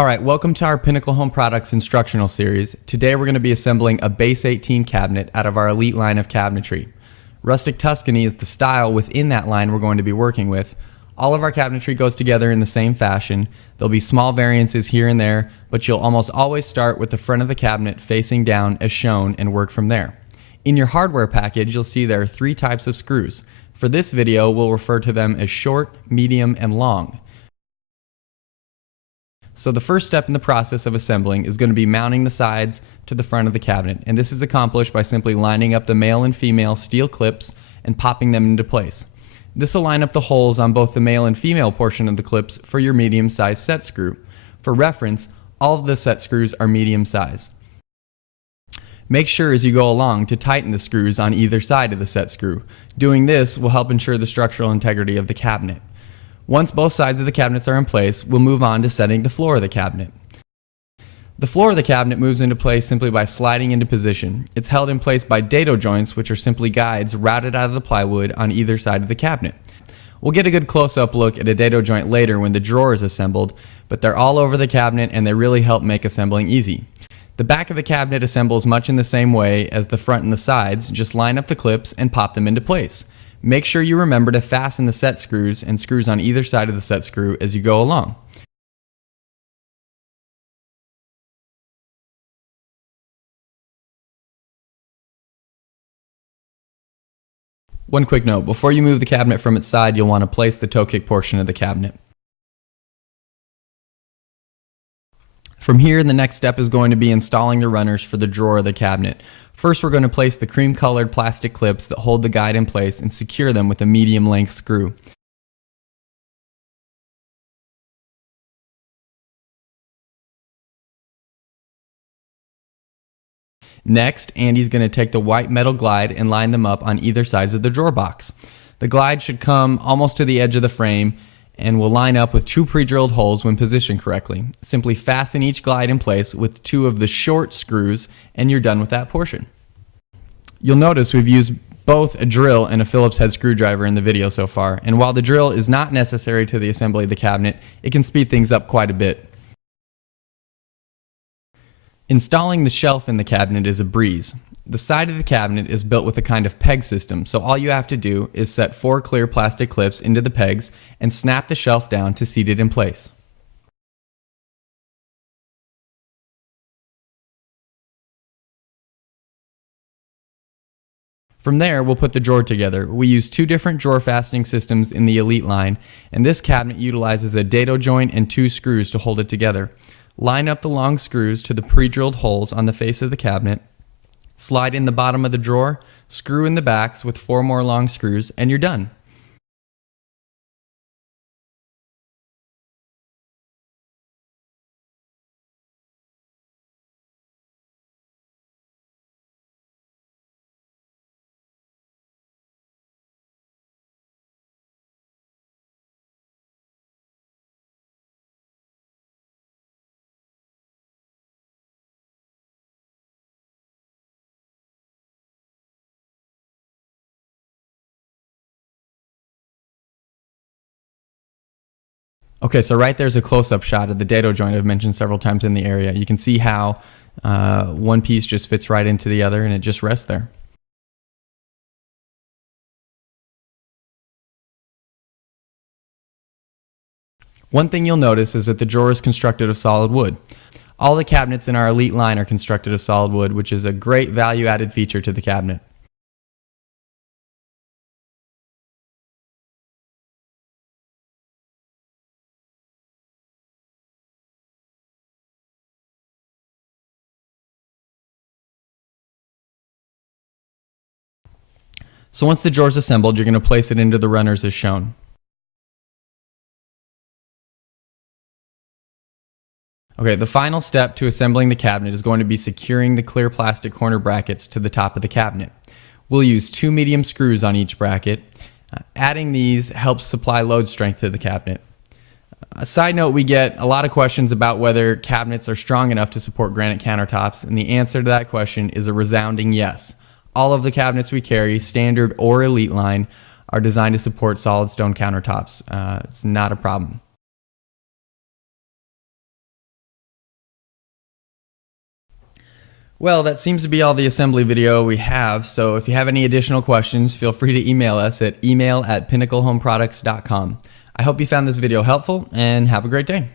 Alright, welcome to our Pinnacle Home Products instructional series. Today we're going to be assembling a base 18 cabinet out of our elite line of cabinetry. Rustic Tuscany is the style within that line we're going to be working with. All of our cabinetry goes together in the same fashion. There'll be small variances here and there, but you'll almost always start with the front of the cabinet facing down as shown and work from there. In your hardware package, you'll see there are 3 types of screws. For this video, we'll refer to them as short, medium, and long. So the first step in the process of assembling is going to be mounting the sides to the front of the cabinet, and this is accomplished by simply lining up the male and female steel clips and popping them into place. This will line up the holes on both the male and female portion of the clips for your medium-sized set screw. For reference, all of the set screws are medium size. Make sure as you go along to tighten the screws on either side of the set screw. Doing this will help ensure the structural integrity of the cabinet. Once both sides of the cabinets are in place, we'll move on to setting the floor of the cabinet. The floor of the cabinet moves into place simply by sliding into position. It's held in place by dado joints, which are simply guides routed out of the plywood on either side of the cabinet. We'll get a good close-up look at a dado joint later when the drawer is assembled, but they're all over the cabinet and they really help make assembling easy. The back of the cabinet assembles much in the same way as the front and the sides. Just line up the clips and pop them into place. Make sure you remember to fasten the set screws and screws on either side of the set screw as you go along. One quick note, before you move the cabinet from its side, you'll want to place the toe kick portion of the cabinet. From here, the next step is going to be installing the runners for the drawer of the cabinet. First, we're going to place the cream-colored plastic clips that hold the guide in place and secure them with a medium-length screw. Next, Andy's going to take the white metal glide and line them up on either sides of the drawer box. The glide should come almost to the edge of the frame and will line up with 2 pre-drilled holes when positioned correctly. Simply fasten each glide in place with 2 of the short screws and you're done with that portion. You'll notice we've used both a drill and a Phillips head screwdriver in the video so far, and while the drill is not necessary to the assembly of the cabinet, it can speed things up quite a bit. Installing the shelf in the cabinet is a breeze. The side of the cabinet is built with a kind of peg system, so all you have to do is set 4 clear plastic clips into the pegs and snap the shelf down to seat it in place. From there, we'll put the drawer together. We use 2 different drawer fastening systems in the Elite line, and this cabinet utilizes a dado joint and 2 screws to hold it together. Line up the long screws to the pre-drilled holes on the face of the cabinet, slide in the bottom of the drawer, screw in the backs with 4 more long screws, and you're done. Okay, so right there's a close-up shot of the dado joint I've mentioned several times in the area. You can see how one piece just fits right into the other and it just rests there. One thing you'll notice is that the drawer is constructed of solid wood. All the cabinets in our Elite line are constructed of solid wood, which is a great value-added feature to the cabinet. So once the drawer is assembled, you're going to place it into the runners as shown. Okay, the final step to assembling the cabinet is going to be securing the clear plastic corner brackets to the top of the cabinet. We'll use 2 medium screws on each bracket. Adding these helps supply load strength to the cabinet. A side note, we get a lot of questions about whether cabinets are strong enough to support granite countertops, and the answer to that question is a resounding yes. All of the cabinets we carry, standard or Elite line, are designed to support solid stone countertops. It's not a problem. Well, that seems to be all the assembly video we have, so if you have any additional questions, feel free to email us at email@pinnaclehomeproducts.com. I hope you found this video helpful, and have a great day.